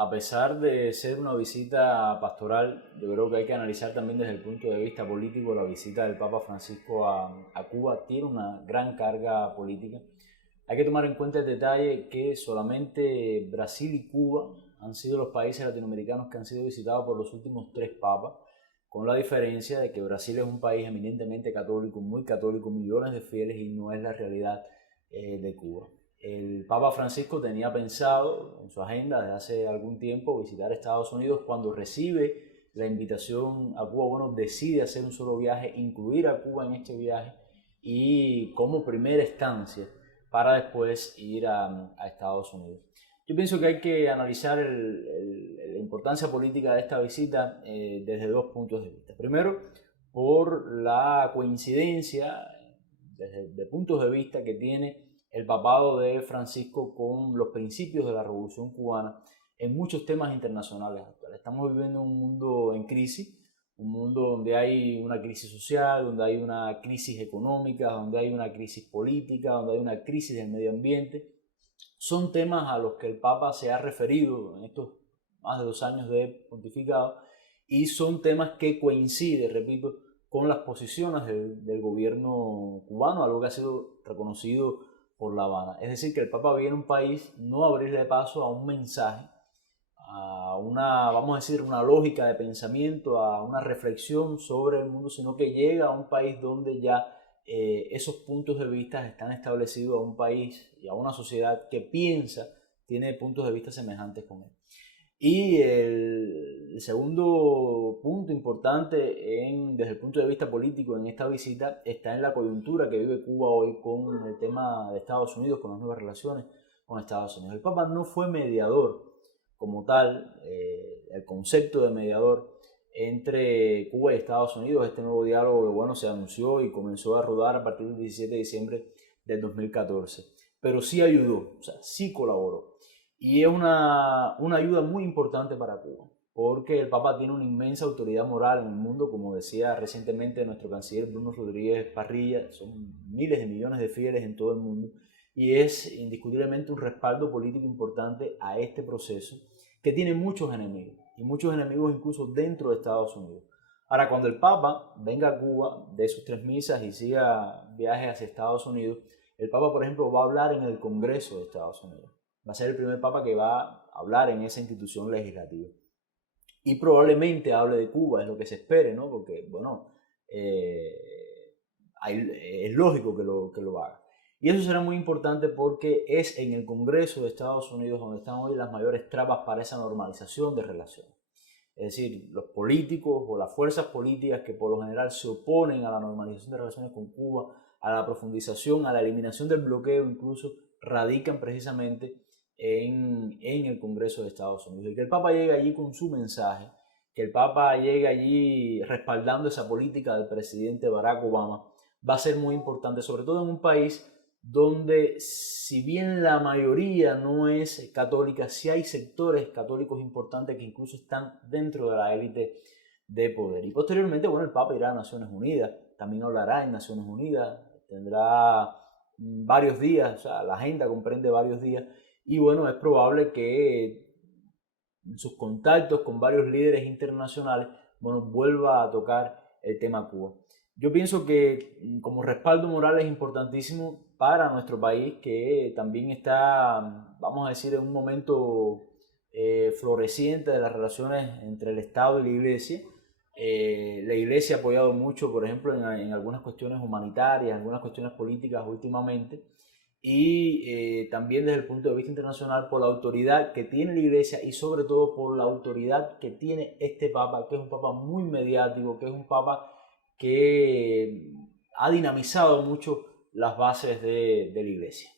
a pesar de ser una visita pastoral, yo creo que hay que analizar también desde el punto de vista político la visita del Papa Francisco a Cuba. Tiene una gran carga política. Hay que tomar en cuenta el detalle que solamente Brasil y Cuba han sido los países latinoamericanos que han sido visitados por los últimos tres papas, con la diferencia de que Brasil es un país eminentemente católico, muy católico, millones de fieles, y no es la realidad de Cuba. El Papa Francisco tenía pensado en su agenda desde hace algún tiempo visitar Estados Unidos. Cuando recibe la invitación a Cuba, bueno, decide hacer un solo viaje, incluir a Cuba en este viaje y como primera estancia para después ir a Estados Unidos. Yo pienso que hay que analizar la importancia política de esta visita desde dos puntos de vista. Primero, por la coincidencia de puntos de vista que tiene el papado de Francisco con los principios de la Revolución Cubana en muchos temas internacionales actuales. Estamos viviendo un mundo en crisis, un mundo donde hay una crisis social, donde hay una crisis económica, donde hay una crisis política, donde hay una crisis del medio ambiente. Son temas a los que el Papa se ha referido en estos más de 2 años de pontificado, y son temas que coinciden, repito, con las posiciones del gobierno cubano, algo que ha sido reconocido por La Habana. Es decir, que el Papa viene a un país no a abrirle paso a un mensaje, a una, vamos a decir, una lógica de pensamiento, a una reflexión sobre el mundo, sino que llega a un país donde ya esos puntos de vista están establecidos, a un país y a una sociedad que piensa, tiene puntos de vista semejantes con él. Y el segundo punto importante desde el punto de vista político en esta visita está en la coyuntura que vive Cuba hoy con el tema de Estados Unidos, con las nuevas relaciones con Estados Unidos. El Papa no fue mediador como tal, el concepto de mediador entre Cuba y Estados Unidos, este nuevo diálogo que bueno, se anunció y comenzó a rodar a partir del 17 de diciembre del 2014, pero sí ayudó, o sea, sí colaboró. Y es una ayuda muy importante para Cuba, porque el Papa tiene una inmensa autoridad moral en el mundo, como decía recientemente nuestro canciller Bruno Rodríguez Parrilla, son miles de millones de fieles en todo el mundo, y es indiscutiblemente un respaldo político importante a este proceso que tiene muchos enemigos, y muchos enemigos incluso dentro de Estados Unidos. Ahora, cuando el Papa venga a Cuba, dé sus 3 misas y siga viaje hacia Estados Unidos, el Papa, por ejemplo, va a hablar en el Congreso de Estados Unidos. Va a ser el primer Papa que va a hablar en esa institución legislativa. Y probablemente hable de Cuba, es lo que se espere, ¿no? Porque, bueno, es lógico que lo haga. Y eso será muy importante porque es en el Congreso de Estados Unidos donde están hoy las mayores trabas para esa normalización de relaciones. Es decir, los políticos o las fuerzas políticas que por lo general se oponen a la normalización de relaciones con Cuba, a la profundización, a la eliminación del bloqueo incluso, radican precisamente en el Congreso de Estados Unidos. Y que el Papa llegue allí con su mensaje, que el Papa llegue allí respaldando esa política del presidente Barack Obama, va a ser muy importante, sobre todo en un país donde, si bien la mayoría no es católica, sí hay sectores católicos importantes que incluso están dentro de la élite de poder. Y posteriormente, bueno, el Papa irá a Naciones Unidas, también hablará en Naciones Unidas, tendrá varios días, o sea, la agenda comprende varios días, y bueno, es probable que en sus contactos con varios líderes internacionales, bueno, vuelva a tocar el tema Cuba. Yo pienso que como respaldo moral es importantísimo para nuestro país, que también está, vamos a decir, en un momento floreciente de las relaciones entre el Estado y la Iglesia. La Iglesia ha apoyado mucho, por ejemplo, en algunas cuestiones humanitarias, en algunas cuestiones políticas últimamente, y también desde el punto de vista internacional por la autoridad que tiene la Iglesia y sobre todo por la autoridad que tiene este Papa, que es un Papa muy mediático, que es un Papa que ha dinamizado mucho las bases de la Iglesia.